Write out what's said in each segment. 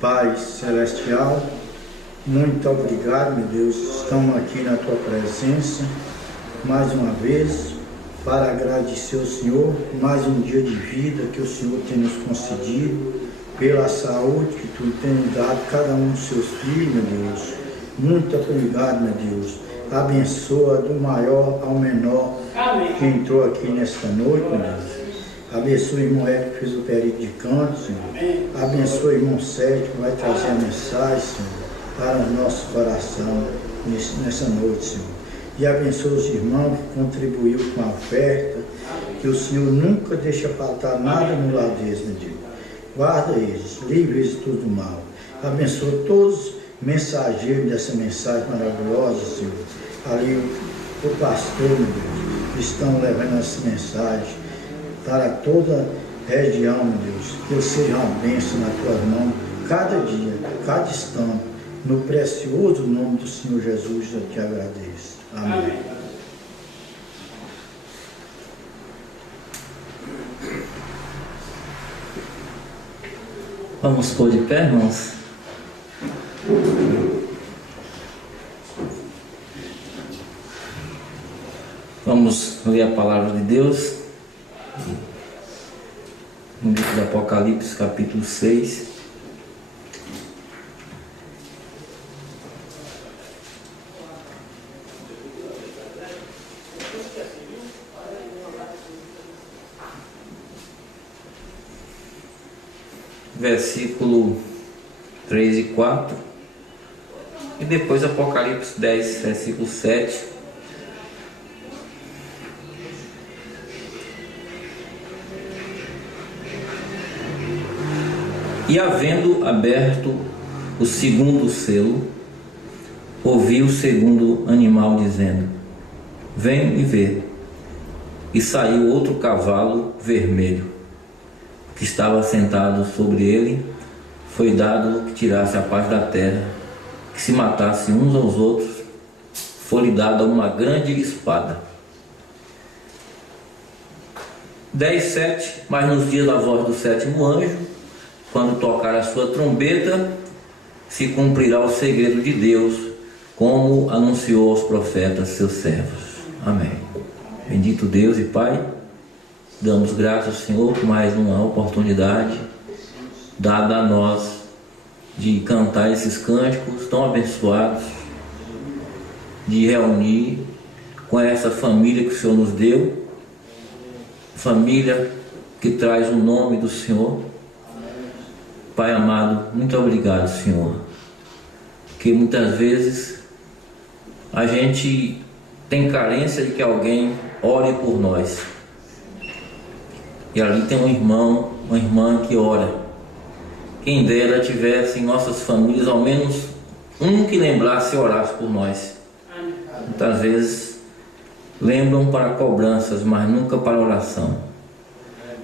Pai Celestial, muito obrigado, meu Deus. Estamos aqui na Tua presença mais uma vez para agradecer ao Senhor mais um dia de vida que o Senhor tem nos concedido, pela saúde que Tu tem dado a cada um dos Seus filhos, meu Deus. Muito obrigado, meu Deus. Abençoa do maior ao menor que entrou aqui nesta noite, meu Deus. Abençoa o irmão Hélio que fez o perito de canto, Senhor. Abençoa o irmão Sérgio que vai trazer a mensagem, Senhor, para o nosso coração nessa noite, Senhor. E abençoa os irmãos que contribuiu com a oferta, que o Senhor nunca deixa faltar nada no lado deles, meu Deus. Guarda eles, livre eles de tudo mal. Abençoa todos os mensageiros dessa mensagem maravilhosa, Senhor. Ali o pastor, meu Deus, que estão levando essa mensagem para toda a região, meu Deus, que eu seja uma bênção na Tua mão, cada dia, cada instante, no precioso nome do Senhor Jesus, eu te agradeço. Amém. Vamos pôr de pé, irmãos? Vamos ler a palavra de Deus no livro de Apocalipse, capítulo 6. Versículo 3 e 4. E depois Apocalipse 10, versículo 7. E havendo aberto o segundo selo, ouvi o segundo animal dizendo: Vem e vê. E saiu outro cavalo vermelho, que estava sentado sobre ele. Foi dado que tirasse a paz da terra, que se matasse uns aos outros. Foi-lhe dada uma grande espada. 10:7. Mas nos dias da voz do sétimo anjo, quando tocar a sua trombeta, se cumprirá o segredo de Deus, como anunciou aos profetas seus servos. Amém. Bendito Deus e Pai, damos graças ao Senhor por mais uma oportunidade dada a nós de cantar esses cânticos tão abençoados, de reunir com essa família que o Senhor nos deu, família que traz o nome do Senhor. Pai amado, muito obrigado, Senhor, que muitas vezes a gente tem carência de que alguém ore por nós, e ali tem um irmão, uma irmã que ora. Quem dera tivesse em nossas famílias ao menos um que lembrasse e orasse por nós. Muitas vezes lembram para cobranças, mas nunca para oração.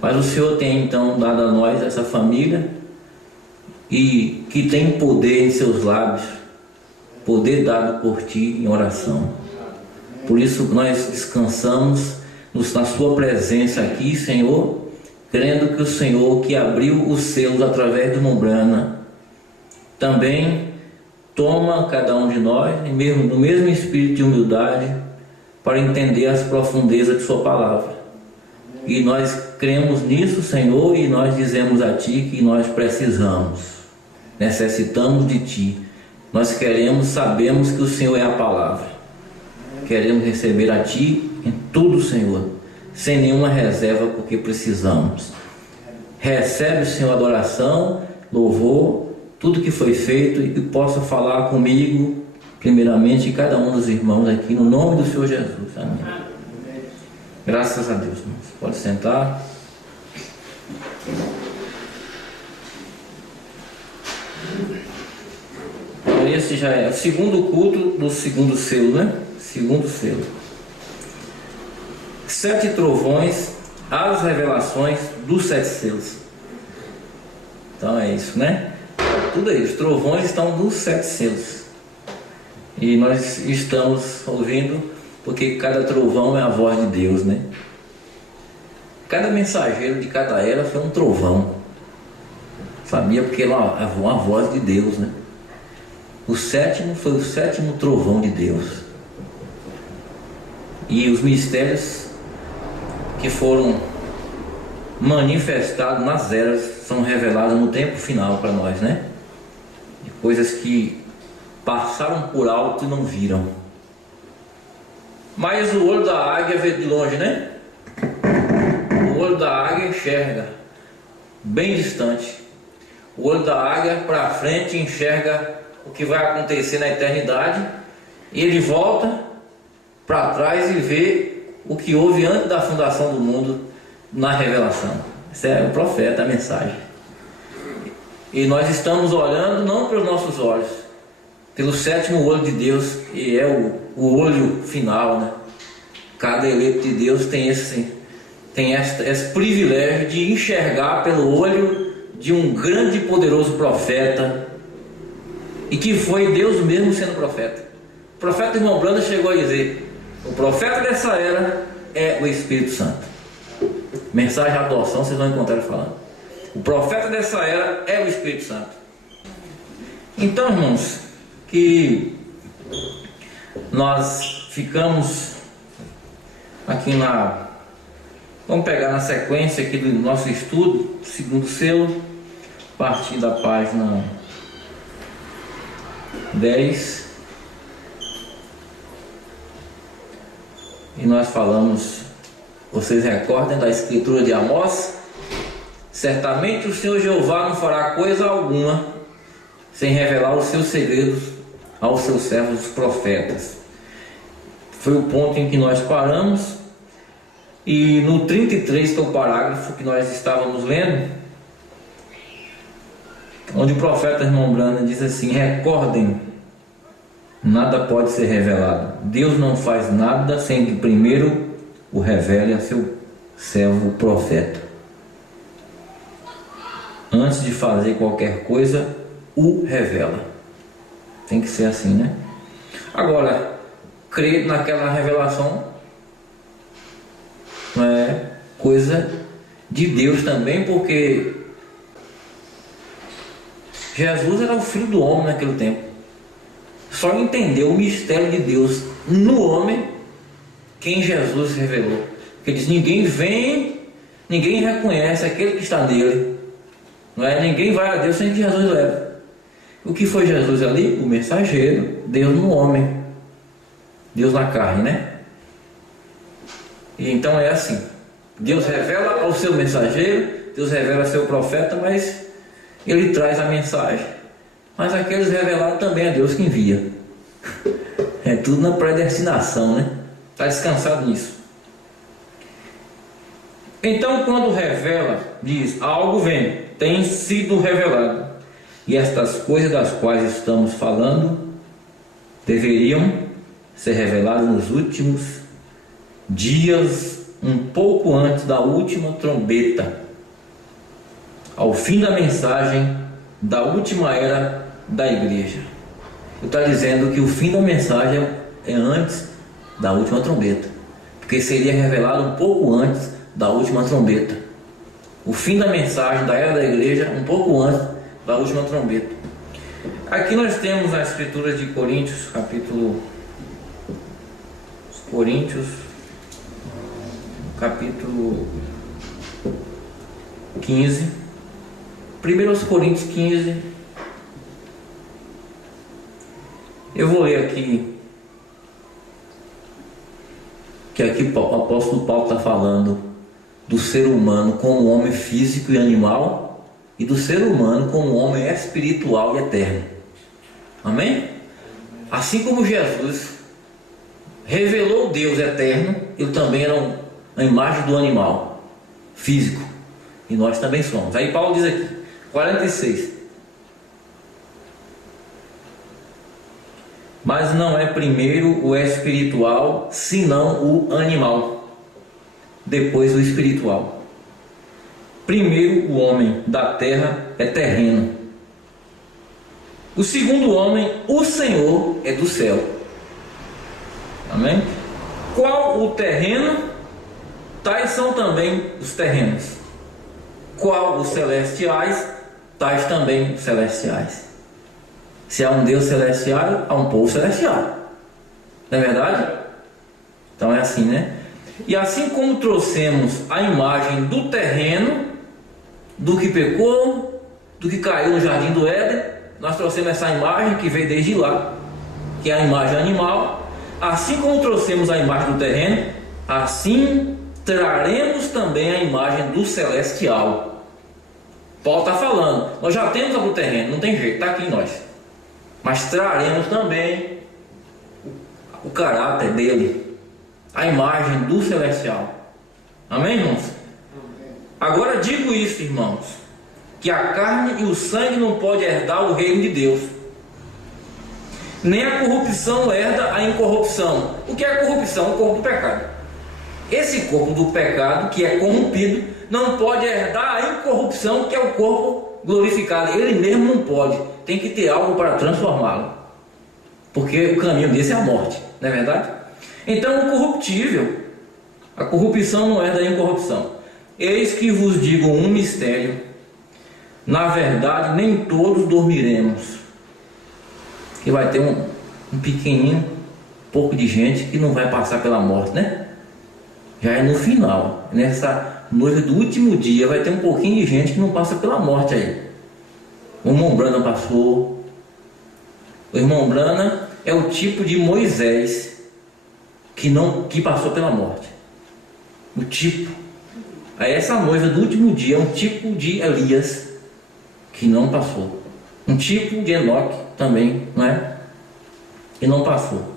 Mas o Senhor tem então dado a nós essa família, e que tem poder em seus lábios, poder dado por Ti em oração. Por isso nós descansamos na Sua presença aqui, Senhor, crendo que o Senhor que abriu os selos através do Membrana, também toma cada um de nós no mesmo espírito de humildade, para entender as profundezas de Sua palavra. E nós cremos nisso, Senhor, e nós dizemos a Ti que nós necessitamos de Ti. Nós sabemos que o Senhor é a palavra. Queremos receber a Ti em tudo, Senhor, sem nenhuma reserva, porque precisamos. Recebe, Senhor, adoração, louvor, tudo que foi feito, e que possa falar comigo, primeiramente, e cada um dos irmãos aqui, no nome do Senhor Jesus. Amém. Graças a Deus, irmãos. Pode sentar. Esse já é o segundo culto do segundo selo, né? Segundo selo. 7 trovões, as revelações dos 7 selos. Então é isso, né? Tudo aí, os trovões estão nos 7 selos. E nós estamos ouvindo, porque cada trovão é a voz de Deus, né? Cada mensageiro de cada era foi um trovão. Sabia porque era uma voz de Deus, né? O sétimo foi o sétimo trovão de Deus. E os mistérios que foram manifestados nas eras são revelados no tempo final para nós, né? De coisas que passaram por alto e não viram. Mas o olho da águia vê de longe, né? O olho da águia enxerga bem distante. O olho da águia para frente enxerga o que vai acontecer na eternidade. E ele volta para trás e vê o que houve antes da fundação do mundo na revelação. Esse é o profeta, a mensagem. E nós estamos olhando não pelos nossos olhos, pelo sétimo olho de Deus, que é o olho final, né? Cada eleito de Deus tem esse privilégio de enxergar pelo olho de um grande e poderoso profeta, e que foi Deus mesmo sendo profeta. O profeta irmão Branda chegou a dizer: o profeta dessa era é o Espírito Santo. Mensagem de adoção, vocês vão encontrar falando. O profeta dessa era é o Espírito Santo. Então, irmãos, que nós ficamos aqui vamos pegar na sequência aqui do nosso estudo, segundo selo, a partir da página 10. E nós falamos, vocês recordem da escritura de Amós? Certamente o Senhor Jeová não fará coisa alguma sem revelar os seus segredos aos seus servos os profetas. Foi o ponto em que nós paramos. E no 33, que é o parágrafo que nós estávamos lendo, onde o profeta irmão Branda diz assim: recordem, nada pode ser revelado. Deus não faz nada sem que primeiro o revele a seu servo profeta. Antes de fazer qualquer coisa, o revela. Tem que ser assim, né? Agora, crer naquela revelação não é coisa de Deus também, porque Jesus era o Filho do homem naquele tempo. Só entendeu o mistério de Deus no homem quem Jesus revelou. Porque diz: ninguém vem, ninguém reconhece aquele que está nele. Não é? Ninguém vai a Deus sem que Jesus leve. O que foi Jesus ali? O mensageiro, Deus no homem, Deus na carne, né? E então é assim: Deus revela ao seu mensageiro, Deus revela ao seu profeta, mas ele traz a mensagem. Mas aqueles revelados também é Deus que envia. É tudo na predestinação, né? Está descansado nisso. Então, quando revela, diz: algo vem, tem sido revelado, e estas coisas das quais estamos falando deveriam ser reveladas nos últimos dias, um pouco antes da última trombeta, ao fim da mensagem da última era da igreja. Está dizendo que o fim da mensagem é antes da última trombeta, porque seria revelado um pouco antes da última trombeta. O fim da mensagem da era da igreja um pouco antes da última trombeta. Aqui nós temos a escritura de Coríntios, capítulo 15, 1 Coríntios 15. Eu vou ler aqui, que aqui o apóstolo Paulo está falando do ser humano como homem físico e animal, e do ser humano como homem espiritual e eterno. Amém? Assim como Jesus revelou Deus eterno, ele também era a imagem do animal físico, e nós também somos. Aí Paulo diz aqui, 46: mas não é primeiro o espiritual, senão o animal, depois o espiritual. Primeiro o homem da terra é terreno, o segundo homem, o Senhor, é do céu. Amém? Qual o terreno? Tais são também os terrenos. Qual os celestiais? tais também os celestiais. Se há um Deus celestial, há um povo celestial. Não é verdade? Então é assim, né? E assim como trouxemos a imagem do terreno, do que pecou, do que caiu no jardim do Éden, nós trouxemos essa imagem que veio desde lá, que é a imagem animal. Assim como trouxemos a imagem do terreno, assim traremos também a imagem do celestial. Paulo está falando, nós já temos a do terreno, não tem jeito, está aqui em nós. Mas traremos também o caráter dele, a imagem do celestial. Amém, irmãos? Agora digo isso, irmãos, que a carne e o sangue não podem herdar o reino de Deus, nem a corrupção herda a incorrupção. O que é a corrupção? O corpo do pecado. Esse corpo do pecado, que é corrompido, não pode herdar a incorrupção, que é o corpo glorificado. Ele mesmo não pode, tem que ter algo para transformá-lo, porque o caminho desse é a morte, não é verdade? Então o corruptível, a corrupção não herda a incorrupção. Eis que vos digo um mistério: na verdade nem todos dormiremos. Que vai ter um pequenininho, pouco de gente que não vai passar pela morte, né? Já é no final, nessa noite do último dia, vai ter um pouquinho de gente que não passa pela morte aí. O irmão Brana passou. O irmão Brana é o tipo de Moisés que passou pela morte. O tipo. Aí essa noiva do último dia é um tipo de Elias que não passou. Um tipo de Enoque também, não é? Que não passou.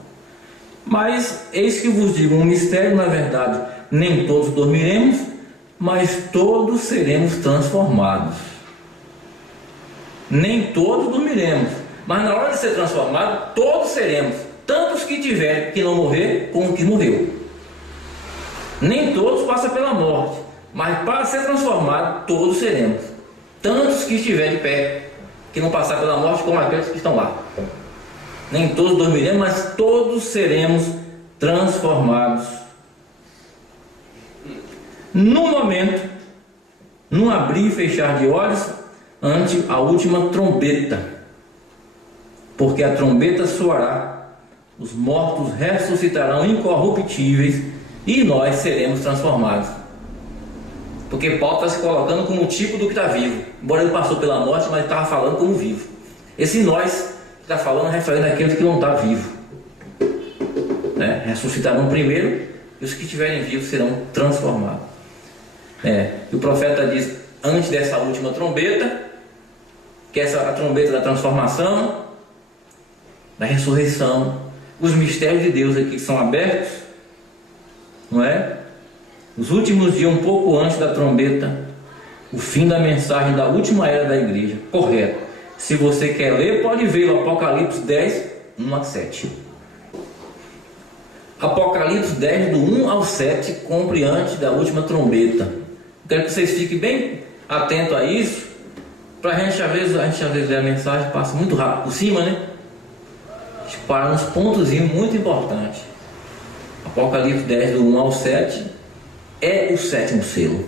Mas eis que vos digo um mistério: na verdade nem todos dormiremos, mas todos seremos transformados. Nem todos dormiremos, mas na hora de ser transformado, todos seremos, tanto os que tiverem que não morrer, como o que morreu. Nem todos passam pela morte, mas para ser transformado, todos seremos, tanto os que estiverem de pé, que não passar pela morte, como aqueles que estão lá. Nem todos dormiremos, mas todos seremos transformados. No momento, num abrir e fechar de olhos, ante a última trombeta. Porque a trombeta soará, os mortos ressuscitarão incorruptíveis e nós seremos transformados. Porque Paulo está se colocando como tipo do que está vivo. Embora ele passou pela morte, mas estava falando como vivo. Esse nós que está falando é referente àqueles que não estão vivos, né? Ressuscitarão primeiro, e os que estiverem vivos serão transformados. E o profeta diz, antes dessa última trombeta, que essa a trombeta da transformação, da ressurreição, os mistérios de Deus aqui são abertos, não é? Os últimos dias, um pouco antes da trombeta, o fim da mensagem da última era da igreja. Correto. Se você quer ler, pode ver o Apocalipse 10, 1 a 7. Apocalipse 10, do 1 ao 7, cumpre antes da última trombeta. Quero que vocês fiquem bem atentos a isso, para a gente às vezes lê a mensagem, passa muito rápido por cima, né? A gente para uns pontos muito importantes. Apocalipse 10, do 1 ao 7, é o sétimo selo.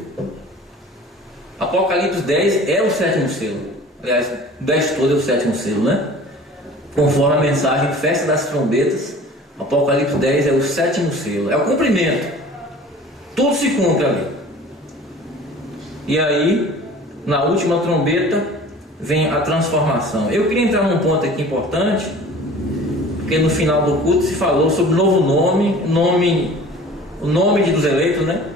Apocalipse 10 é o sétimo selo. Aliás, o 10 todo é o sétimo selo, né? Conforme a mensagem, festa das trombetas, Apocalipse 10 é o sétimo selo. É o cumprimento. Tudo se cumpre ali. E aí, na última trombeta, vem a transformação. Eu queria entrar num ponto aqui importante, porque no final do culto se falou sobre o novo nome, o nome dos eleitos, né?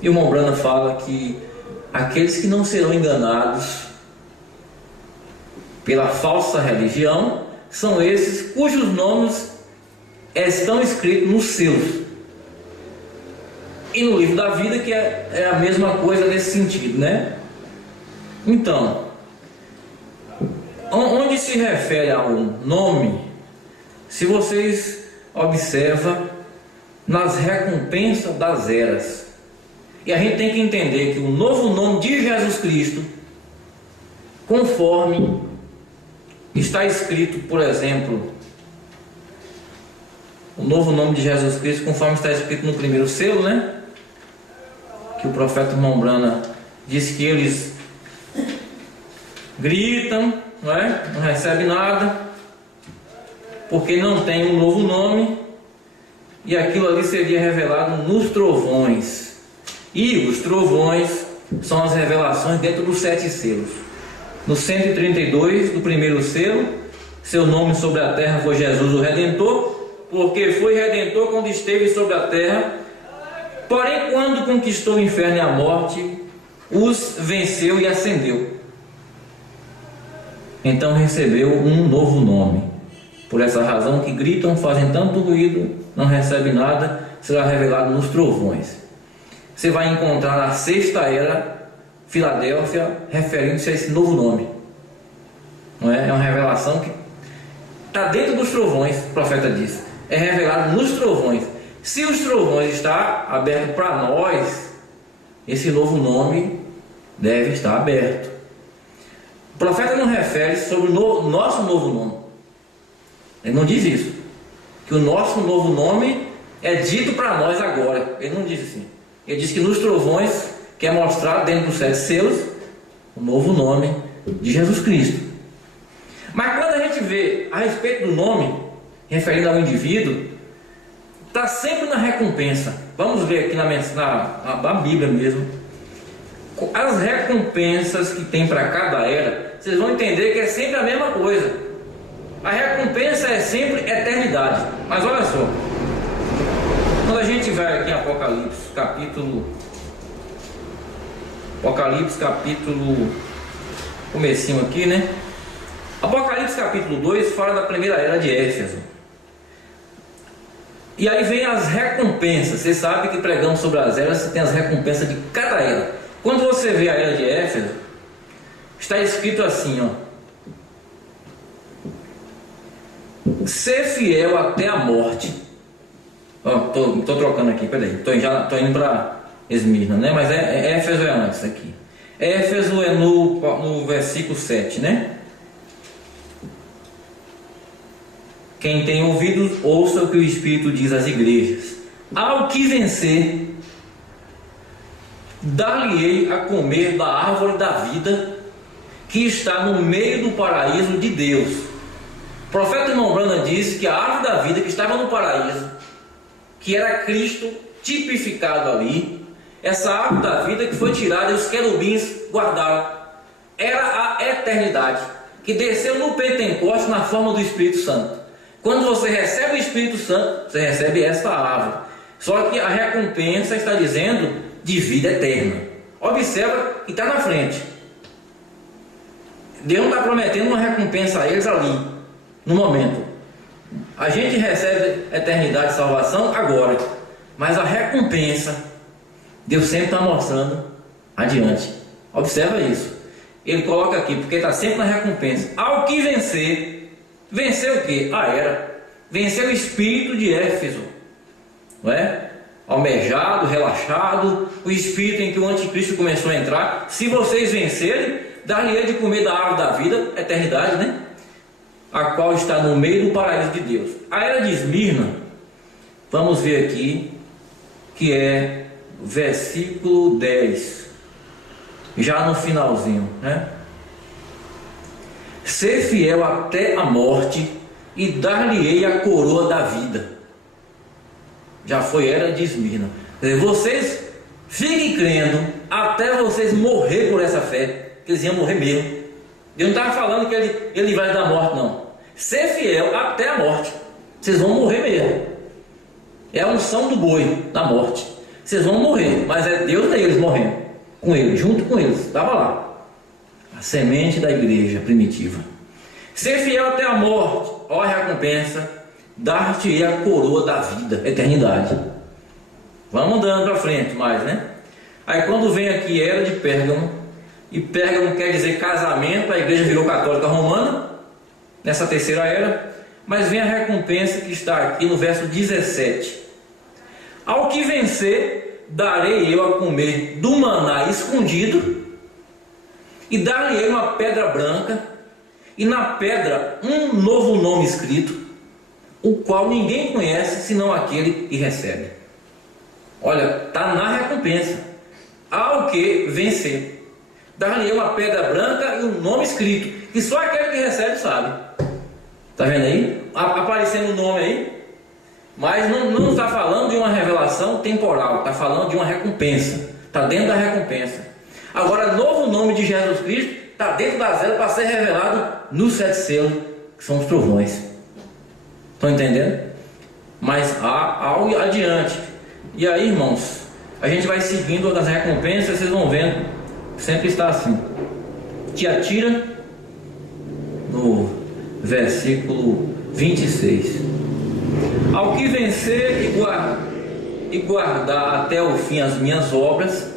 E o irmão Brana fala que aqueles que não serão enganados pela falsa religião são esses cujos nomes estão escritos nos selos. E no livro da vida, que é a mesma coisa nesse sentido, né? Então, onde se refere ao nome, se vocês observam nas recompensas das eras. E a gente tem que entender que o novo nome de Jesus Cristo, conforme está escrito, por exemplo, o novo nome de Jesus Cristo, conforme está escrito no primeiro selo, né? Que o profeta irmão Brana disse que eles gritam, não recebem nada, porque não tem um novo nome, e aquilo ali seria revelado nos trovões. E os trovões são as revelações dentro dos 7 selos. No 132 do primeiro selo, seu nome sobre a terra foi Jesus o Redentor, porque foi Redentor quando esteve sobre a terra, porém quando conquistou o inferno e a morte, os venceu e ascendeu. Então recebeu um novo nome. Por essa razão que gritam, fazem tanto ruído, não recebem nada, será revelado nos trovões. Você vai encontrar na 6ª era, Filadélfia, referindo-se a esse novo nome. Não é? É uma revelação que está dentro dos trovões, o profeta diz. É revelado nos trovões. Se os trovões estão abertos para nós, esse novo nome deve estar aberto. O profeta não refere sobre o nosso novo nome. Ele não diz isso. Que o nosso novo nome é dito para nós agora. Ele não diz assim. Ele diz que nos trovões quer mostrar dentro dos 7 selos o novo nome de Jesus Cristo. Mas quando a gente vê a respeito do nome, referindo ao indivíduo, está sempre na recompensa. Vamos ver aqui na Bíblia mesmo. As recompensas que tem para cada era, vocês vão entender que é sempre a mesma coisa. A recompensa é sempre eternidade. Mas olha só, quando a gente vai aqui em Apocalipse capítulo comecinho aqui, né? Apocalipse capítulo 2 fala da primeira era de Éfeso. E aí vem as recompensas. Você sabe que pregamos sobre as eras, você tem as recompensas de cada era. Quando você vê a era de Éfeso, está escrito assim, ó: ser fiel até a morte. Estou trocando aqui, peraí. Estou indo para Esmirna, né? Mas Éfeso é antes aqui. Éfeso é no versículo 7, né? Quem tem ouvidos, ouça o que o Espírito diz às igrejas. Ao que vencer, dar-lhe-ei a comer da árvore da vida, que está no meio do paraíso de Deus. O profeta irmão Branham disse que a árvore da vida que estava no paraíso, que era Cristo tipificado ali, essa árvore da vida que foi tirada e os querubins guardaram, era a eternidade, que desceu no Pentecostes na forma do Espírito Santo. Quando você recebe o Espírito Santo, você recebe essa árvore. Só que a recompensa está dizendo de vida eterna. Observa que está na frente. Deus não está prometendo uma recompensa a eles ali, no momento. A gente recebe eternidade e salvação agora, mas a recompensa Deus sempre está mostrando adiante. Observa isso. Ele coloca aqui, porque está sempre na recompensa. Ao que vencer. Vencer o que? A era. Vencer o espírito de Éfeso, não é? Almejado, relaxado, o espírito em que o anticristo começou a entrar. Se vocês vencerem, dar-lhe de comer da árvore da vida, eternidade, né? A qual está no meio do paraíso de Deus. A era de Esmirna, vamos ver aqui, que é versículo 10, já no finalzinho, né? Ser fiel até a morte e dar-lhe-ei a coroa da vida. Já foi era de Esmirna. Quer dizer, vocês fiquem crendo até vocês morrer por essa fé, que eles iam morrer mesmo. Deus não estava falando que ele vai da morte, não. Ser fiel até a morte. Vocês vão morrer mesmo. É a unção do boi da morte. Vocês vão morrer, mas é Deus e eles morrendo com ele, junto com eles. Estava lá. A semente da igreja primitiva. Ser fiel até a morte, ó a recompensa, dar-te a coroa da vida, eternidade. Vamos andando para frente mais, né? Aí quando vem aqui era de Pérgamo, e Pérgamo quer dizer casamento, a igreja virou católica romana, nessa terceira era, mas vem a recompensa que está aqui no verso 17. Ao que vencer, darei eu a comer do maná escondido, e dar-lhe uma pedra branca, e na pedra um novo nome escrito, o qual ninguém conhece senão aquele que recebe. Olha, está na recompensa. Ao que vencer. dar-lhe uma pedra branca e um nome escrito, que só aquele que recebe sabe. Está vendo aí? Aparecendo o nome aí. Mas não está falando de uma revelação temporal, está falando de uma recompensa. Está dentro da recompensa. Agora, novo nome de Jesus Cristo está dentro da zela para ser revelado nos 7 selos, que são os trovões. Estão entendendo? Mas há algo adiante. E aí, irmãos, a gente vai seguindo as recompensas, vocês vão vendo, sempre está assim. Tiatira, no versículo 26. Ao que vencer e guardar até o fim as minhas obras,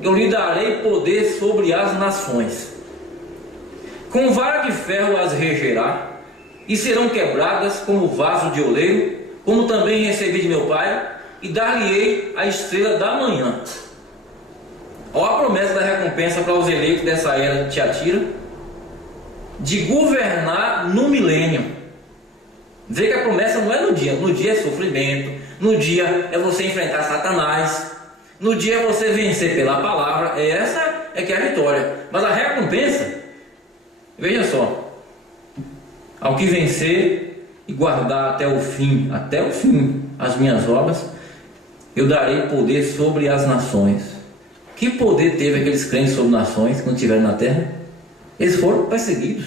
eu lhe darei poder sobre as nações. Com vara de ferro as regerá, e serão quebradas como vaso de oleiro, como também recebi de meu Pai, e dar-lhe-ei a estrela da manhã. Olha a promessa da recompensa para os eleitos dessa era de Tiatira, de governar no milênio. Vê que a promessa não é no dia é sofrimento, no dia é você enfrentar Satanás, no dia é você vencer pela palavra, essa é que é a vitória. Mas a recompensa, veja só, ao que vencer e guardar até o fim as minhas obras, eu darei poder sobre as nações. Que poder teve aqueles crentes sobre nações quando estiveram na terra? Eles foram perseguidos,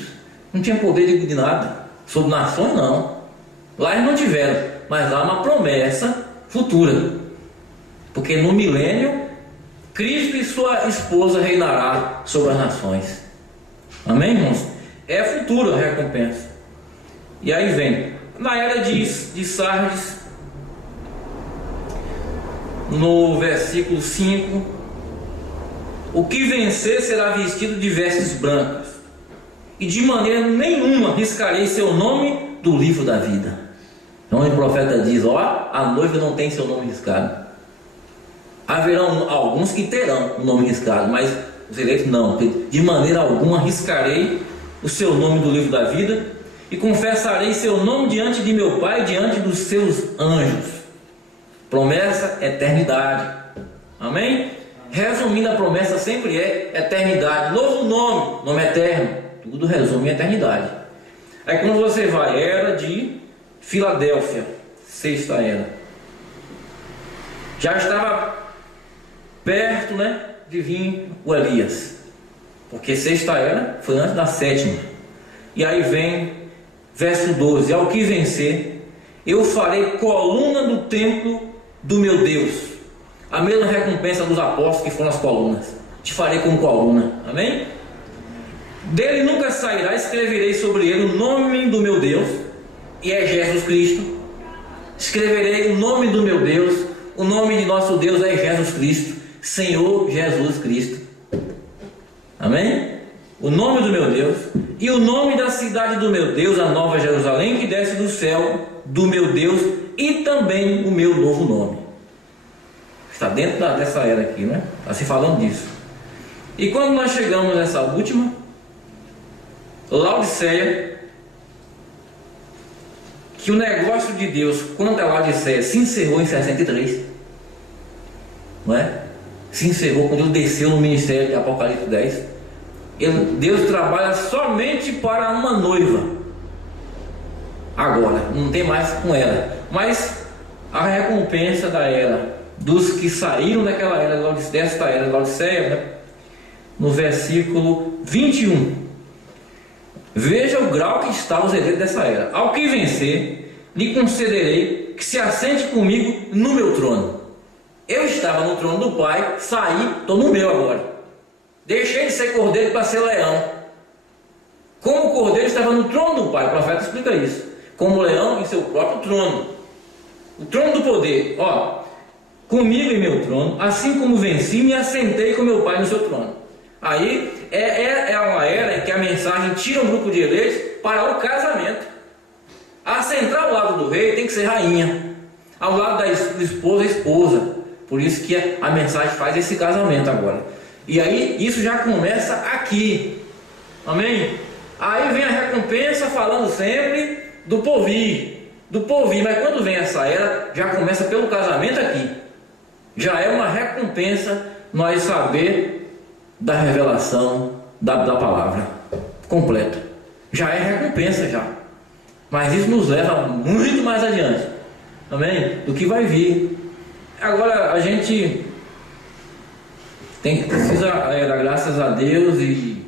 não tinham poder de nada. Sobre nações não, lá eles não tiveram, mas há uma promessa futura, porque no milênio Cristo e sua esposa reinará sobre as nações. Amém, irmãos? É futura a recompensa. E aí vem, na era de Sardes, no versículo 5, o que vencer será vestido de vestes brancas, e de maneira nenhuma riscarei seu nome do livro da vida. Então o profeta diz, ó, a noiva não tem seu nome riscado. Haverão alguns que terão o nome riscado, mas os eleitos não. De maneira alguma riscarei o seu nome do livro da vida, e confessarei seu nome diante de meu Pai e diante dos seus anjos. Promessa, eternidade. Amém? Resumindo, a promessa sempre é eternidade. Novo nome eterno. Tudo resume em eternidade. Aí quando você vai, era de Filadélfia, 6ª era, já estava perto, de vir o Elias, porque 6ª era foi antes da 7ª. E aí vem verso 12: ao que vencer, eu farei coluna do templo do meu Deus. A mesma recompensa dos apóstolos que foram as colunas. Te farei como coluna. Amém? Dele nunca sairá, escreverei sobre ele o nome do meu Deus, e é Jesus Cristo. Escreverei o nome do meu Deus, o nome de nosso Deus é Jesus Cristo, Senhor Jesus Cristo. Amém? O nome do meu Deus, e o nome da cidade do meu Deus, a Nova Jerusalém, que desce do céu do meu Deus, e também o meu novo nome. Está dentro dessa era aqui, Está se falando disso. E quando nós chegamos nessa última, Laodiceia, que o negócio de Deus quanto a Laodiceia se encerrou em 63, se encerrou quando Deus desceu no ministério de Apocalipse 10. Deus trabalha somente para uma noiva. Agora, não tem mais com ela, mas a recompensa da era dos que saíram daquela era, desta era de Laodiceia, no versículo 21. Veja o grau que está os eleitos dessa era. Ao que vencer, lhe concederei que se assente comigo no meu trono. Eu estava no trono do Pai, saí, estou no meu agora. Deixei de ser cordeiro para ser leão. Como o cordeiro estava no trono do Pai, o profeta explica isso. Como leão em seu próprio trono. O trono do poder. Comigo em meu trono, assim como venci, me assentei com meu Pai no seu trono. Aí é uma era em que a mensagem tira um grupo de eleitos para o casamento. A central ao lado do rei tem que ser rainha, ao lado da esposa, esposa. Por isso que a mensagem faz esse casamento agora. E aí isso já começa aqui. Amém? Aí vem a recompensa falando sempre do porvir. Mas quando vem essa era, já começa pelo casamento aqui. Já é uma recompensa nós saber da revelação da palavra completa. Já é recompensa já. Mas isso nos leva muito mais adiante, amém? Do que vai vir. Agora a gente precisa dar graças a Deus e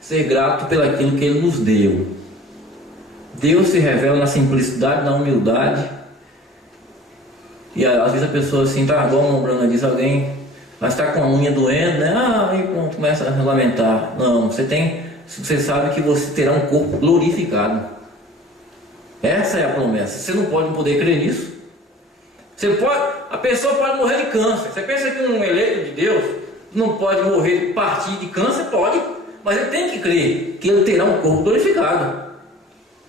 ser grato pelaquilo que Ele nos deu. Deus se revela na simplicidade, na humildade. E às vezes a pessoa assim, tá igual a Bruna diz, alguém vai estar com a unha doendo, né? Aí pronto, começa a lamentar. Não, você sabe que você terá um corpo glorificado. Essa é a promessa. Você não pode poder crer nisso. A pessoa pode morrer de câncer. Você pensa que um eleito de Deus não pode morrer, partir de câncer? Pode, mas ele tem que crer que ele terá um corpo glorificado.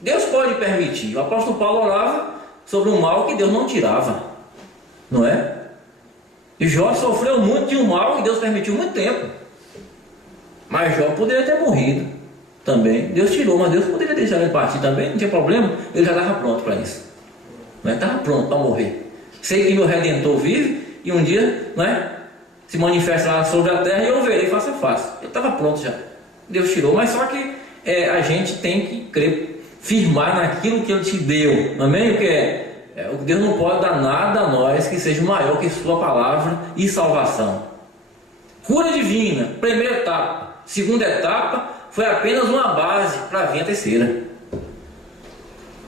Deus pode permitir. O apóstolo Paulo orava sobre um mal que Deus não tirava, não é? E Jó sofreu muito de um mal que Deus permitiu muito tempo. Mas Jó poderia ter morrido também. Deus tirou, mas Deus poderia deixar ele partir também, não tinha problema. Ele já estava pronto para isso. Não é? Estava pronto para morrer. Sei que meu Redentor vive e um dia, não é, se manifestará sobre a terra e eu verei face a face. Ele estava pronto já. Deus tirou, mas só que a gente tem que crer, firmar naquilo que Ele te deu. Amém? Porque Deus não pode dar nada a nós que seja maior que Sua palavra e salvação. Cura divina, primeira etapa. Segunda etapa foi apenas uma base para vir a terceira.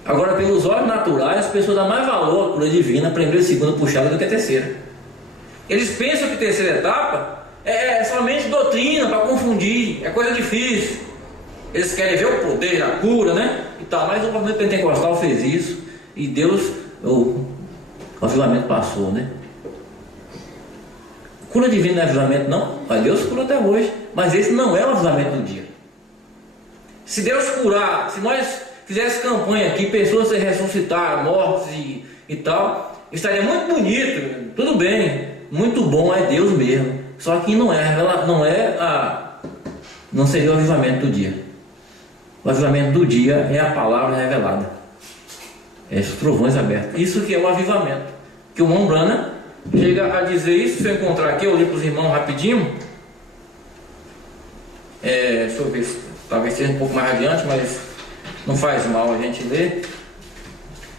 Agora, pelos olhos naturais, as pessoas dão mais valor à cura divina, a primeira e segunda puxada, do que a terceira. Eles pensam que a terceira etapa é somente doutrina para confundir, é coisa difícil. Eles querem ver o poder da cura, né? E tal, mas o movimento pentecostal fez isso e Deus, o avivamento passou, né? Cura divina não é avivamento, não. Mas Deus cura até hoje. Mas esse não é o avivamento do dia. Se Deus curar, se nós fizéssemos campanha aqui, pessoas se ressuscitar, mortos e tal, estaria muito bonito, tudo bem, muito bom, é Deus mesmo. Só que não seria o avivamento do dia. O avivamento do dia é a palavra revelada. É os trovões abertos. Isso que é o avivamento. Que o Mão Brana chega a dizer isso. Se eu encontrar aqui, eu li para os irmãos rapidinho. Deixa eu ver, talvez seja um pouco mais adiante, mas não faz mal a gente ler.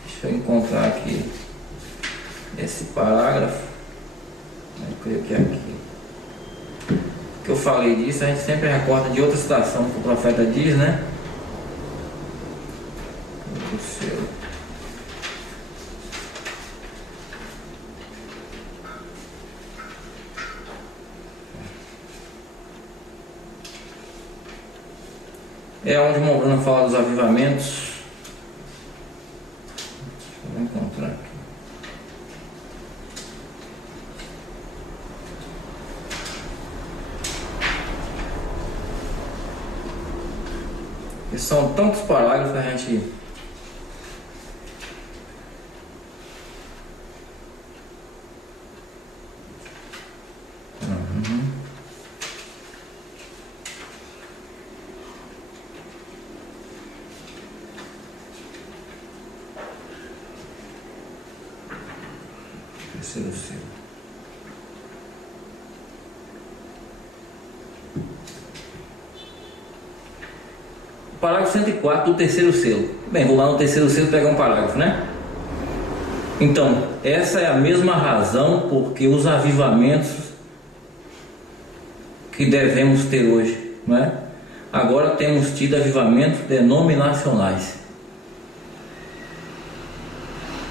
Deixa eu encontrar aqui esse parágrafo. Eu creio que é aqui. Que eu falei disso, a gente sempre recorda de outra citação que o profeta diz, né? Do céu. É onde o Bruno fala dos avivamentos. Deixa eu encontrar aqui. E são tantos parágrafos a gente. Terceiro selo. Parágrafo 104 do terceiro selo. Bem, vou lá no terceiro selo pegar um parágrafo, né? Então, essa é a mesma razão porque os avivamentos que devemos ter hoje, não é? Agora temos tido avivamentos denominacionais.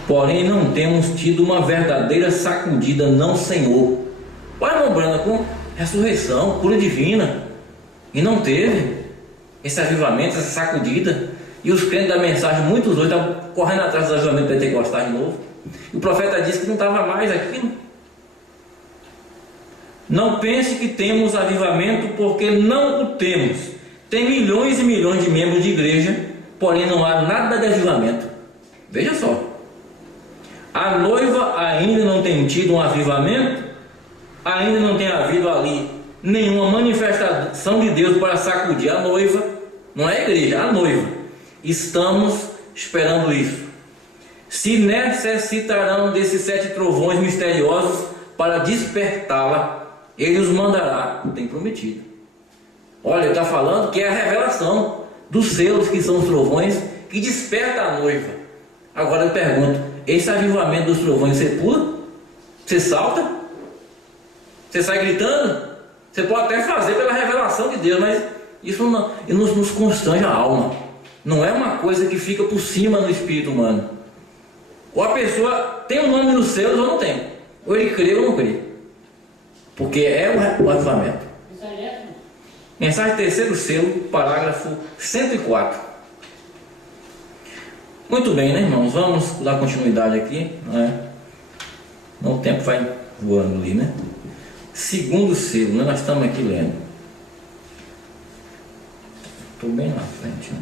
Porém, não temos tido uma verdadeira sacudida, não, Senhor. Vai lembrando com ressurreição, cura divina, e não teve esse avivamento, essa sacudida. E os crentes da mensagem, muitos hoje estão correndo atrás do avivamento pentecostal de novo. E o profeta disse que não estava mais aquilo. Não pense que temos avivamento, porque não o temos. Tem milhões e milhões de membros de igreja, porém não há nada de avivamento. Veja só. A noiva ainda não tem tido um avivamento, ainda não tem havido ali nenhuma manifestação de Deus para sacudir a noiva, não é a igreja, a noiva. Estamos esperando isso. Se necessitarão desses 7 trovões misteriosos para despertá-la, Ele os mandará, tem prometido. Olha, ele está falando que é a revelação dos selos, que são os trovões, que desperta a noiva. Agora eu pergunto, esse avivamento dos trovões, você pula? Você salta? Você sai gritando? Você pode até fazer pela revelação de Deus, mas isso não, nos constrange a alma. Não é uma coisa que fica por cima do espírito humano. Ou a pessoa tem um nome nos céus ou não tem. Ou ele crê ou não crê. Porque é o avivamento. Mensagem terceiro selo, parágrafo 104. Muito bem, né, irmãos? Vamos dar continuidade aqui, né? O tempo vai voando ali, né? Segundo selo, né? Nós estamos aqui lendo. Estou bem na frente, né?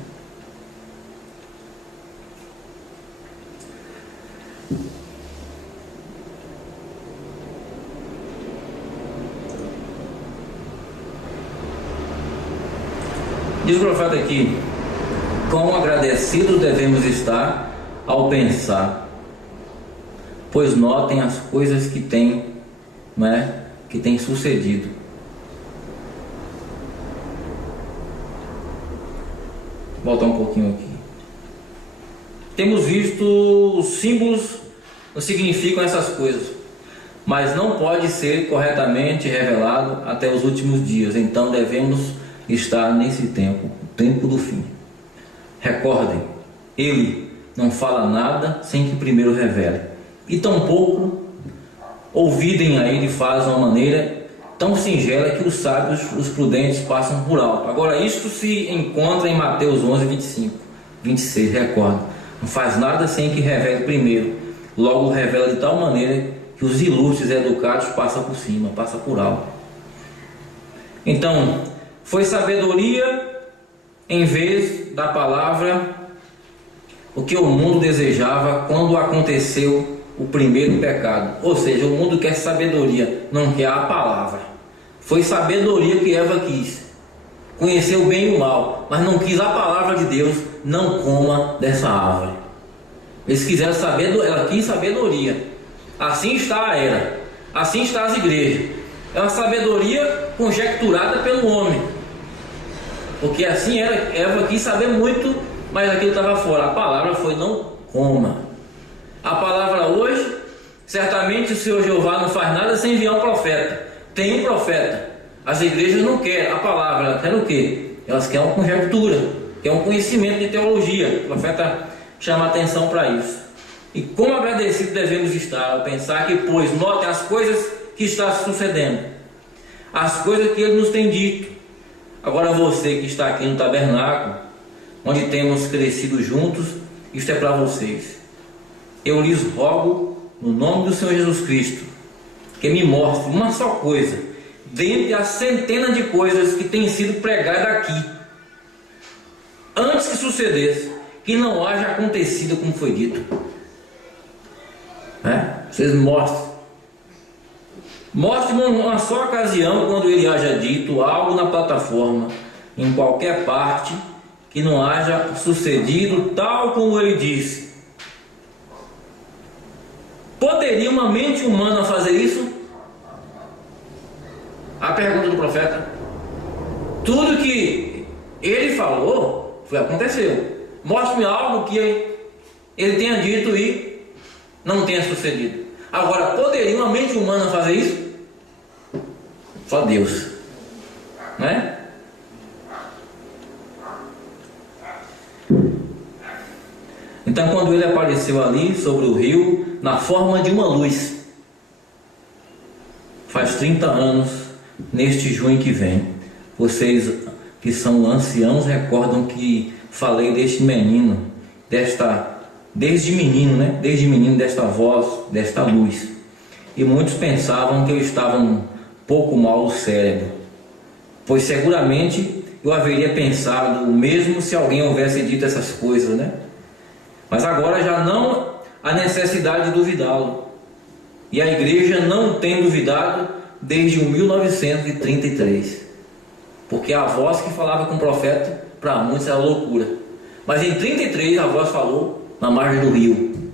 Diz o profeta aqui: quão agradecidos devemos estar ao pensar, pois notem as coisas que têm, né, que têm sucedido. Vou voltar um pouquinho aqui. Temos visto os símbolos que significam essas coisas, mas não pode ser corretamente revelado até os últimos dias. Então devemos estar nesse tempo, o tempo do fim. Recordem, ele não fala nada sem que primeiro revele, e tampouco ouvidem a ele faz de uma maneira tão singela que os sábios, os prudentes passam por alto. Agora isto se encontra em Mateus 11, 25, 26, recorda, não faz nada sem que revele primeiro, logo revela de tal maneira que os ilustres e educados passam por cima, passam por alto. Então, foi sabedoria em vez da palavra o que o mundo desejava quando aconteceu o primeiro pecado. Ou seja, o mundo quer sabedoria, não quer a palavra. Foi sabedoria que Eva quis. Conheceu o bem e o mal, mas não quis a palavra de Deus. Não coma dessa árvore. Eles quiseram sabedoria, ela quis sabedoria. Assim está a era, assim está as igrejas. É uma sabedoria conjecturada pelo homem, porque assim era. Eva quis saber muito, mas aquilo estava fora. A palavra foi: não coma. A palavra hoje, certamente o Senhor Jeová não faz nada sem enviar um profeta. Tem um profeta. As igrejas não querem a palavra, elas querem o quê? Elas querem uma conjectura, querem um conhecimento de teologia. O profeta chama a atenção para isso. E como agradecidos devemos estar ao pensar que, pois, notem as coisas que está sucedendo, as coisas que ele nos tem dito. Agora você que está aqui no tabernáculo, onde temos crescido juntos, isto é para vocês. Eu lhes rogo, no nome do Senhor Jesus Cristo, que me mostre uma só coisa, dentre as centenas de coisas que têm sido pregadas aqui, antes que sucedesse, que não haja acontecido como foi dito. Vocês mostrem. Mostre uma só ocasião quando ele haja dito algo na plataforma, em qualquer parte, que não haja sucedido tal como ele disse. Poderia uma mente humana fazer isso? A pergunta do profeta. Tudo que ele falou aconteceu. Mostre-me algo que ele tenha dito e não tenha sucedido. Agora, poderia uma mente humana fazer isso? Só Deus, não é? Então, quando ele apareceu ali sobre o rio, na forma de uma luz, faz 30 anos, neste junho que vem, vocês que são anciãos recordam que falei deste menino, desde menino, desta voz, desta luz. E muitos pensavam que eu estava um pouco mal do cérebro, pois seguramente eu haveria pensado o mesmo se alguém houvesse dito essas coisas, né? Mas agora já não há necessidade de duvidá-lo, e a igreja não tem duvidado desde 1933, porque a voz que falava com o profeta para muitos era loucura, mas em 33 a voz falou na margem do rio.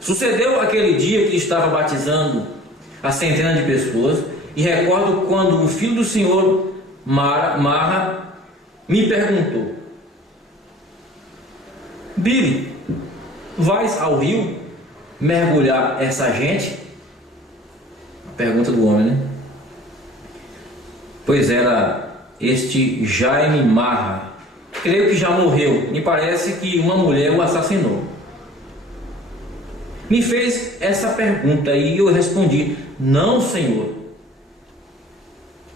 Sucedeu aquele dia que estava batizando a centenas de pessoas, e recordo quando o filho do senhor Marra me perguntou: Billy, vais ao rio mergulhar essa gente? A pergunta do homem, né? Pois era este Jaime Marra. Creio que já morreu. Me parece que uma mulher o assassinou. Me fez essa pergunta e eu respondi: não, senhor.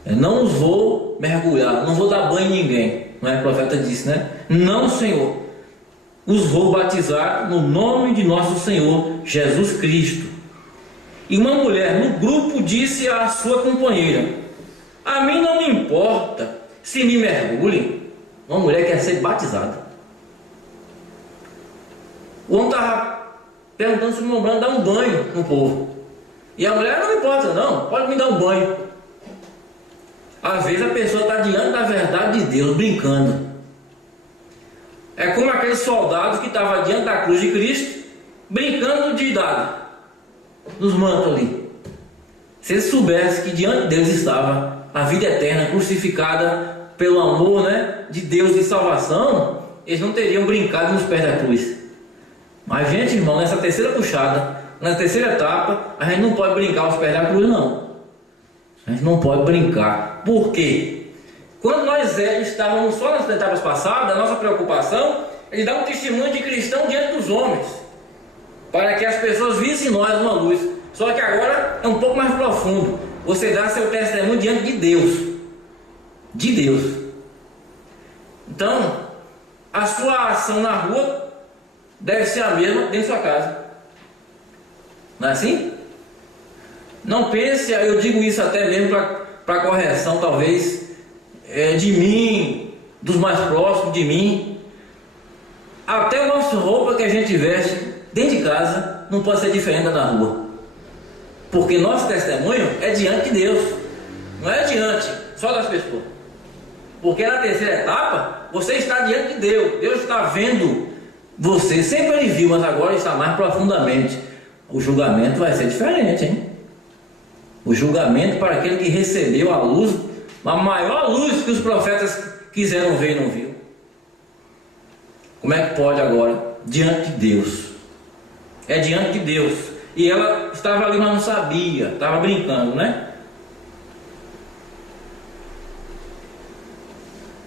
Eu não os vou mergulhar, não vou dar banho em ninguém. Não é? O profeta disse, né? Não, senhor. Os vou batizar no nome de nosso Senhor Jesus Cristo. E uma mulher no grupo disse à sua companheira: a mim não me importa se me mergulhem. Uma mulher quer ser batizada. O homem estava perguntando se o irmão Branco dá um banho no povo. E a mulher: não me importa não, pode me dar um banho. Às vezes a pessoa está diante da verdade de Deus, brincando. É como aqueles soldados que estavam diante da cruz de Cristo, brincando de idade, nos mantos ali. Se eles soubessem que diante deles estava a vida eterna, crucificada pelo amor, né, de Deus de salvação, eles não teriam brincado nos pés da cruz. Mas, gente, irmão, nessa terceira puxada, na terceira etapa, a gente não pode brincar aos pés da cruz, não. A gente não pode brincar. Por quê? Quando nós estávamos só nas etapas passadas, a nossa preocupação é de dar um testemunho de cristão diante dos homens, para que as pessoas vissem em nós uma luz. Só que agora é um pouco mais profundo. Você dá seu testemunho diante de Deus. De Deus. Então, a sua ação na rua deve ser a mesma dentro da sua casa. Não é assim? Não pense, eu digo isso até mesmo para correção, talvez, de mim, dos mais próximos de mim. Até a nossa roupa que a gente veste dentro de casa não pode ser diferente da rua. Porque nosso testemunho é diante de Deus, não é diante só das pessoas. Porque na terceira etapa, você está diante de Deus. Deus está vendo você. Sempre Ele viu, mas agora está mais profundamente. O julgamento vai ser diferente, hein? O julgamento para aquele que recebeu a luz, a maior luz que os profetas quiseram ver e não viu. Como é que pode agora? Diante de Deus. É diante de Deus. E ela estava ali, mas não sabia. Estava brincando, né?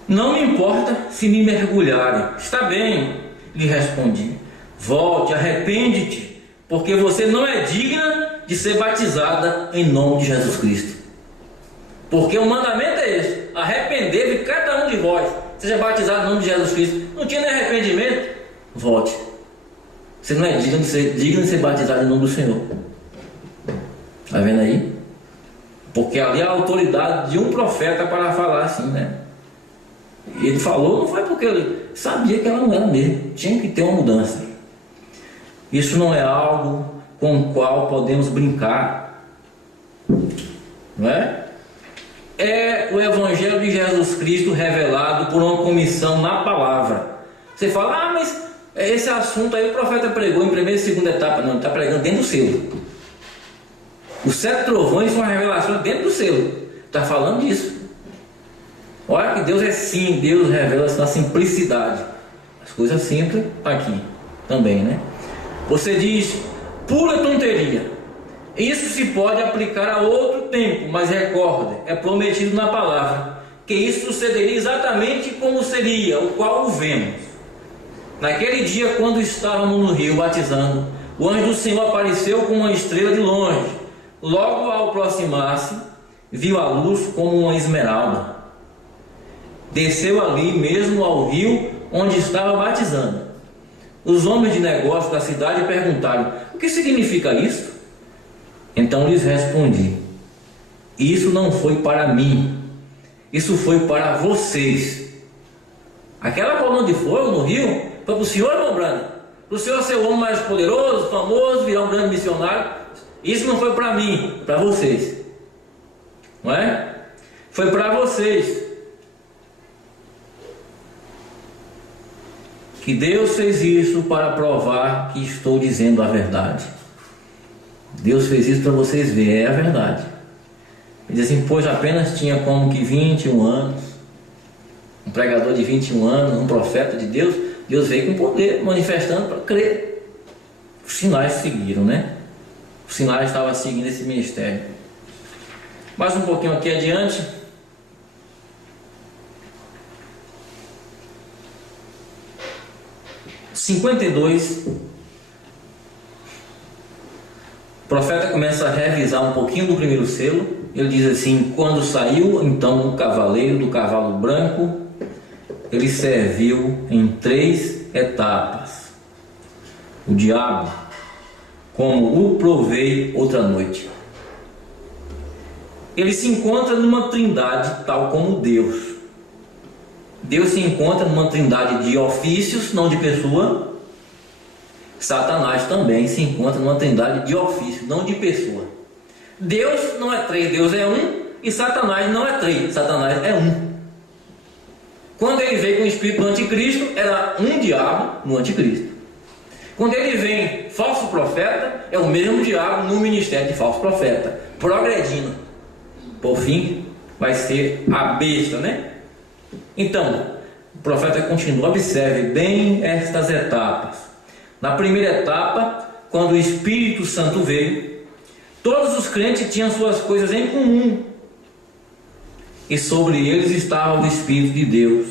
Não me importa se me mergulharem. Está bem, lhe respondi. Volte, arrepende-te, porque você não é digna de ser batizada em nome de Jesus Cristo. Porque o mandamento é esse: arrepender de cada um de vós, seja batizado em nome de Jesus Cristo. Não tinha nem arrependimento. Volte. Você não é digno de ser batizado em nome do Senhor. Está vendo aí? Porque ali a autoridade de um profeta para falar assim, né? E ele falou, não foi porque ele sabia que ela não era mesmo. Tinha que ter uma mudança. Isso não é algo com o qual podemos brincar, não é? É o Evangelho de Jesus Cristo revelado por uma comissão na palavra. Você fala: mas esse assunto aí o profeta pregou em primeira e segunda etapa. Não, está pregando dentro do selo. Os 7 trovões são uma revelação dentro do selo. Está falando disso. Olha que Deus é sim, Deus revela-se na simplicidade. As coisas simples aqui também, né? Você diz: pura tonteria. Isso se pode aplicar a outro tempo, mas recorde, é prometido na palavra, que isso sucederia exatamente como seria, o qual o vemos. Naquele dia, quando estávamos no rio batizando, o anjo do Senhor apareceu com uma estrela de longe. Logo ao aproximar-se, viu a luz como uma esmeralda. Desceu ali mesmo ao rio onde estava batizando. Os homens de negócio da cidade perguntaram: o que significa isso? Então lhes respondi: isso não foi para mim, isso foi para vocês. Aquela coluna de fogo no rio foi para o senhor, irmão Branco, para o senhor ser o homem mais poderoso, famoso, virar um grande missionário. Isso não foi para mim, para vocês, não é? Foi para vocês. Que Deus fez isso para provar que estou dizendo a verdade. Deus fez isso para vocês verem, é a verdade. Ele diz assim: pois apenas tinha como que 21 anos, um pregador de 21 anos, um profeta de Deus. Deus veio com poder, manifestando para crer. Os sinais seguiram, né? Os sinais estavam seguindo esse ministério. Mais um pouquinho aqui adiante. Em 52, o profeta começa a revisar um pouquinho do primeiro selo. Ele diz assim: quando saiu então o cavaleiro do cavalo branco, ele serviu em 3 etapas. O diabo, como o provei outra noite. Ele se encontra numa trindade tal como Deus. Deus se encontra numa trindade de ofícios, não de pessoa. Satanás também se encontra numa trindade de ofícios, não de pessoa. Deus não é 3, Deus é 1, e Satanás não é 3, Satanás é 1. Quando ele veio com o espírito do anticristo, era um diabo no anticristo. Quando ele vem falso profeta, é o mesmo diabo no ministério de falso profeta, progredindo. Por fim, vai ser a besta, né? Então, o profeta continua: observe bem estas etapas. Na primeira etapa, quando o Espírito Santo veio, todos os crentes tinham suas coisas em comum, e sobre eles estava o Espírito de Deus,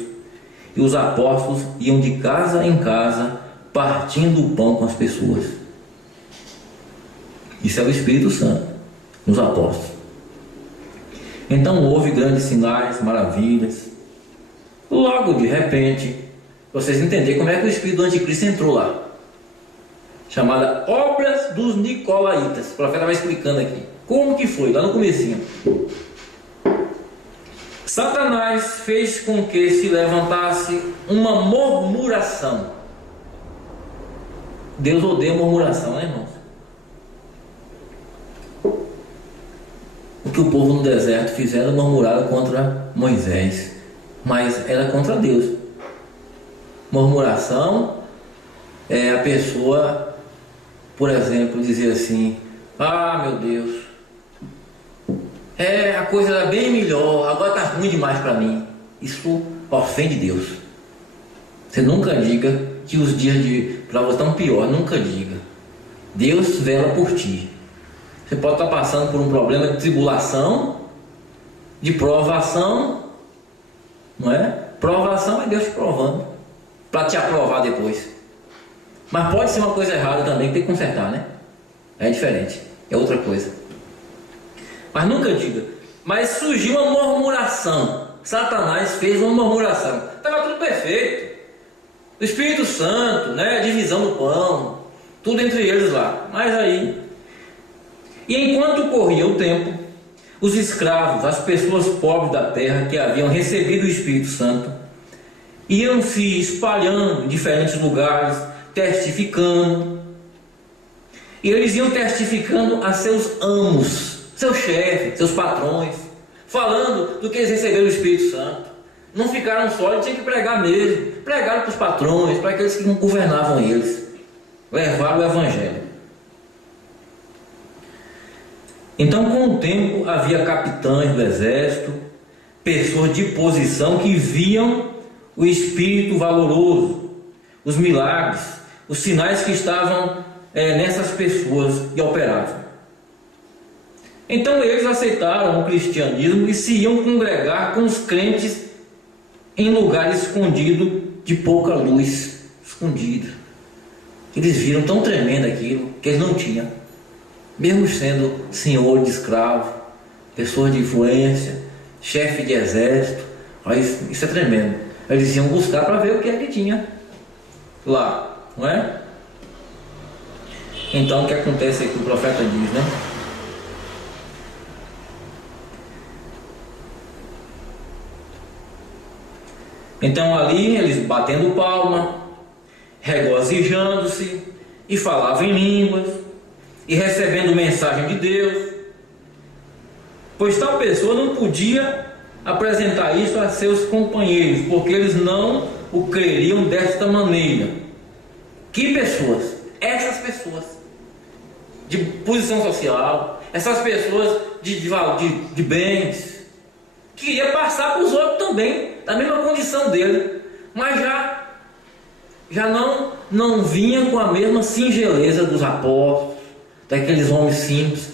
e os apóstolos iam de casa em casa, partindo o pão com as pessoas. Isso é o Espírito Santo nos apóstolos. Então houve grandes sinais, maravilhas. Logo de repente, vocês entenderem como é que o espírito do anticristo entrou lá, chamada Obras dos Nicolaítas. O profeta vai explicando aqui como que foi, lá no comecinho. Satanás fez com que se levantasse uma murmuração. Deus odeia murmuração, né, irmãos? O que o povo no deserto fizeram, murmuraram contra Moisés, mas era contra Deus. Murmuração é a pessoa, por exemplo, dizer assim: ah, meu Deus, a coisa era bem melhor, agora está ruim demais para mim. Isso ofende Deus. Você nunca diga que os dias para você estão pior, nunca diga. Deus vela por ti. Você pode estar passando por um problema de tribulação, de provação, não é? Provação é Deus te provando, para te aprovar depois. Mas pode ser uma coisa errada também, que tem que consertar, né? É diferente, é outra coisa. Mas nunca diga: mas surgiu uma murmuração. Satanás fez uma murmuração. Estava tudo perfeito. O Espírito Santo, né? A divisão do pão, tudo entre eles lá. Mas aí... E enquanto corria o tempo, os escravos, as pessoas pobres da terra que haviam recebido o Espírito Santo, iam se espalhando em diferentes lugares, testificando. E eles iam testificando a seus amos, seus chefes, seus patrões, falando do que eles receberam o Espírito Santo. Não ficaram só, eles tinham que pregar mesmo. Pregaram para os patrões, para aqueles que não governavam eles. Levaram o Evangelho. Então, com o tempo, havia capitães do exército, pessoas de posição que viam o Espírito valoroso, os milagres, os sinais que estavam nessas pessoas e operavam. Então eles aceitaram o cristianismo e se iam congregar com os crentes em lugar escondido, de pouca luz, escondido. Eles viram tão tremendo aquilo que eles não tinham. Mesmo sendo senhor de escravo, pessoa de influência, chefe de exército, isso é tremendo. Eles iam buscar para ver o que é que tinha lá, não é? Então o que acontece aqui, o profeta diz, né? Então ali eles batendo palma, regozijando-se e falavam em línguas e recebendo mensagem de Deus, pois tal pessoa não podia apresentar isso a seus companheiros, porque eles não o creriam desta maneira. Que pessoas? Essas pessoas posição social, essas pessoas de bens, queria passar para os outros também, da mesma condição dele, mas já não vinha com a mesma singeleza dos apóstolos, daqueles homens simples.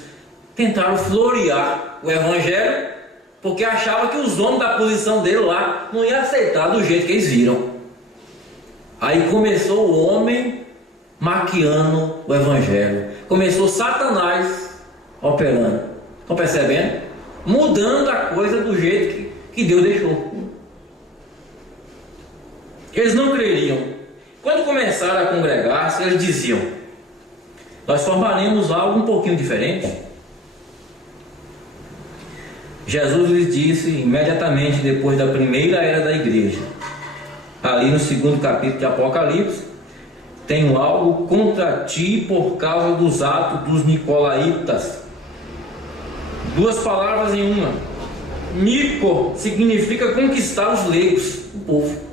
Tentaram florear o evangelho, porque achavam que os homens da posição dele lá não iam aceitar do jeito que eles viram. Aí começou o homem maquiando o evangelho, começou Satanás operando. Estão percebendo? Mudando a coisa do jeito que Deus deixou. Eles não creriam. Quando começaram a congregar-se, eles diziam: nós formaremos algo um pouquinho diferente. Jesus lhes disse imediatamente depois da primeira era da igreja, ali no 2º capítulo de Apocalipse: tenho algo contra ti por causa dos atos dos nicolaítas. 2 palavras em uma. Nico significa conquistar os leigos, o povo.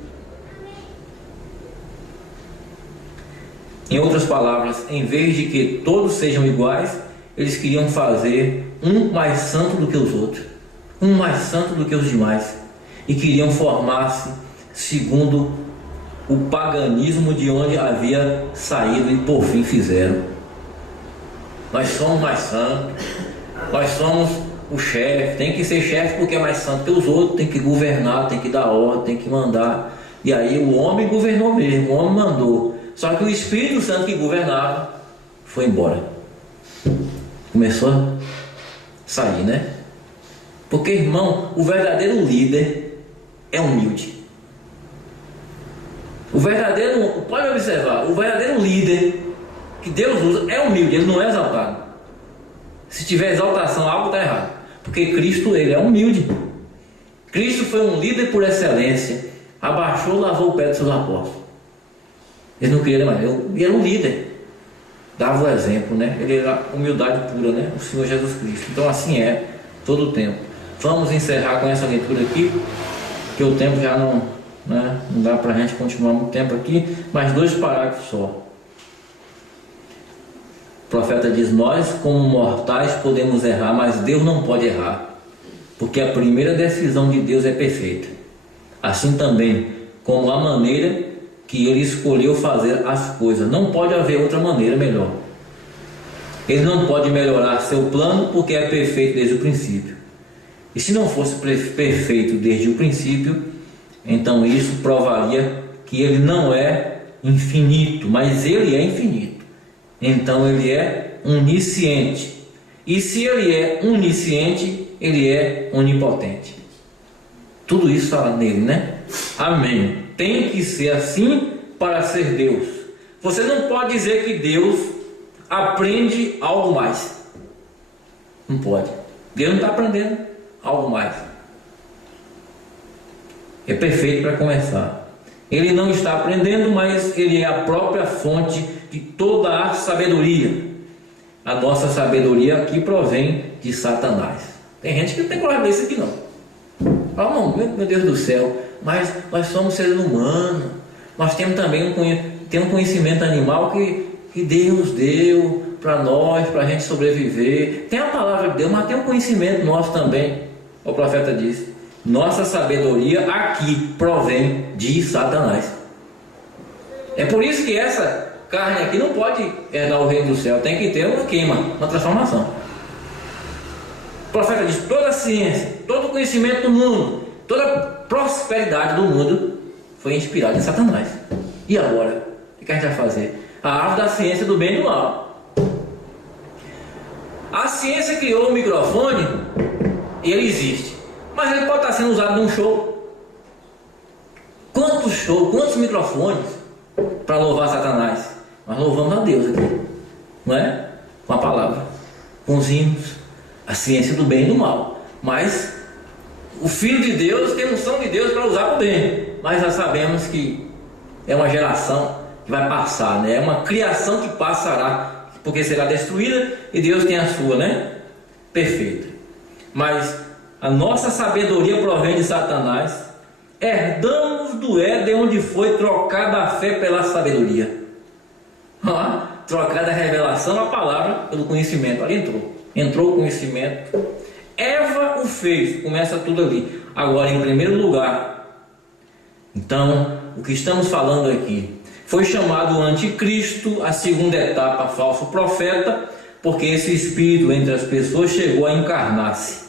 Em outras palavras, em vez de que todos sejam iguais, eles queriam fazer um mais santo do que os outros, um mais santo do que os demais, e queriam formar-se segundo o paganismo de onde havia saído, e por fim fizeram. Nós somos mais santos, nós somos o chefe, tem que ser chefe porque é mais santo que os outros, tem que governar, tem que dar ordem, tem que mandar. E aí o homem governou mesmo, o homem mandou. Só que o Espírito Santo que governava foi embora. Começou a sair, né? Porque, irmão, o verdadeiro líder é humilde. Pode observar, o verdadeiro líder que Deus usa é humilde, ele não é exaltado. Se tiver exaltação, algo está errado. Porque Cristo, ele é humilde. Cristo foi um líder por excelência. Abaixou, lavou o pé dos seus apóstolos. Eles não queriam mais. Ele era um líder. Dava o exemplo, né? Ele era humildade pura, né? O Senhor Jesus Cristo. Então assim é, todo o tempo. Vamos encerrar com essa leitura aqui, que o tempo já não dá para a gente continuar muito tempo aqui. Mais 2 parágrafos só. O profeta diz: nós como mortais podemos errar, mas Deus não pode errar, porque a primeira decisão de Deus é perfeita. Assim também como a maneira que ele escolheu fazer as coisas, não pode haver outra maneira melhor. Ele não pode melhorar seu plano, porque é perfeito desde o princípio. E se não fosse perfeito desde o princípio, então isso provaria que ele não é infinito, mas ele é infinito. Então ele é onisciente. E se ele é onisciente, ele é onipotente. Tudo isso está nele, né? Amém. Tem que ser assim para ser Deus. Você não pode dizer que Deus aprende algo mais. Não pode. Deus não está aprendendo algo mais. É perfeito para começar. Ele não está aprendendo, mas ele é a própria fonte de toda a sabedoria. A nossa sabedoria aqui provém de Satanás. Tem gente que não tem coragem disso aqui não. Fala, meu Deus do céu, mas nós somos seres humanos. Nós temos também um conhecimento animal que Deus deu para nós, para a gente sobreviver. Tem a palavra de Deus, mas tem um conhecimento nosso também. O profeta disse: nossa sabedoria aqui provém de Satanás. É por isso que essa carne aqui não pode herdar o reino do céu. Tem que ter uma queima, uma transformação. O profeta diz: toda a ciência, todo o conhecimento do mundo, toda a prosperidade do mundo foi inspirada em Satanás. E agora? O que a gente vai fazer? A árvore da ciência do bem e do mal. A ciência criou o microfone e ele existe, mas ele pode estar sendo usado num show. Quantos microfones para louvar Satanás? Nós louvamos a Deus aqui, não é? Com a palavra, com os hinos, a ciência do bem e do mal. Mas o Filho de Deus tem unção de Deus para usar o bem. Mas nós sabemos que é uma geração que vai passar, né? É uma criação que passará, porque será destruída, e Deus tem a sua, né? Perfeita. Mas a nossa sabedoria provém de Satanás. Herdamos do Éden, onde foi trocada a fé pela sabedoria. trocada a revelação, a palavra, pelo conhecimento. Ali entrou o conhecimento. Eva o fez, começa tudo ali. Agora, em primeiro lugar, então, o que estamos falando aqui, foi chamado o anticristo, a segunda etapa, falso profeta, porque esse espírito entre as pessoas chegou a encarnar-se.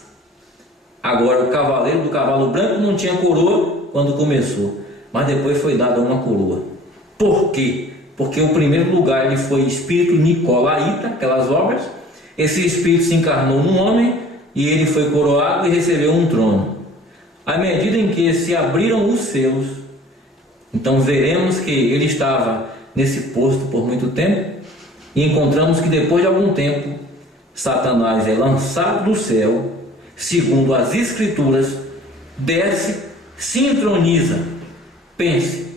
Agora, o cavaleiro do cavalo branco não tinha coroa quando começou, mas depois foi dada uma coroa. Por quê? Porque o primeiro lugar ele foi espírito nicolaíta, aquelas obras. Esse espírito se encarnou num homem e ele foi coroado e recebeu um trono. À medida em que se abriram os selos, então veremos que ele estava nesse posto por muito tempo, e encontramos que depois de algum tempo Satanás é lançado do céu, segundo as escrituras, desce, sintroniza, pense,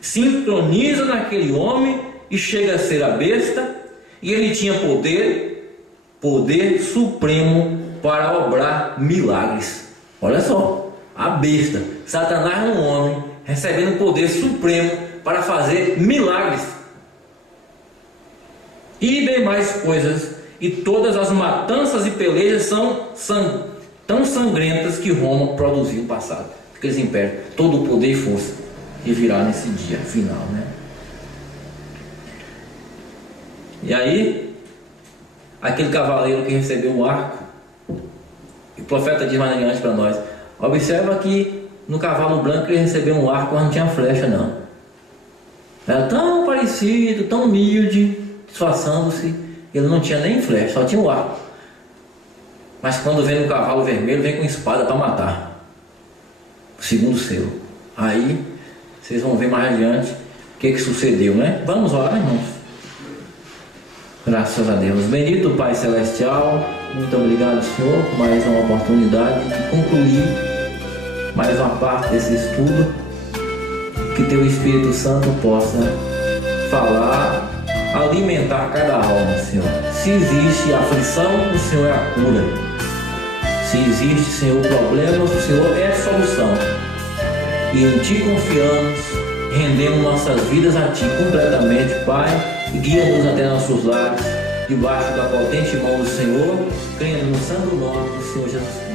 sintroniza naquele homem e chega a ser a besta, e ele tinha poder supremo para obrar milagres. Olha só, a besta, Satanás no homem, recebendo poder supremo para fazer milagres e demais coisas, e todas as matanças e pelejas são tão sangrentas que Roma produziu no passado. Aqueles impérios, todo o poder e força que virá nesse dia final, né? E aí, aquele cavaleiro que recebeu um arco, o profeta diz mais adiante para nós: observa que no cavalo branco ele recebeu um arco, mas não tinha flecha não. Era tão parecido, tão humilde, disfarçando-se, ele não tinha nem flecha, só tinha o arco. Mas quando vem no cavalo vermelho, vem com espada para matar. O segundo selo. Aí vocês vão ver mais adiante o que sucedeu, né? Vamos orar, irmãos. Graças a Deus. Bendito Pai Celestial, muito obrigado, Senhor, por mais uma oportunidade de concluir mais uma parte desse estudo. Que Teu Espírito Santo possa falar, alimentar cada alma, Senhor. Se existe aflição, o Senhor é a cura. Se existe, Senhor, problemas, o Senhor é a solução. E em Ti confiamos, rendemos nossas vidas a Ti completamente, Pai, e guia-nos até nossos lares, debaixo da potente mão do Senhor, crendo no santo nome do Senhor Jesus Cristo.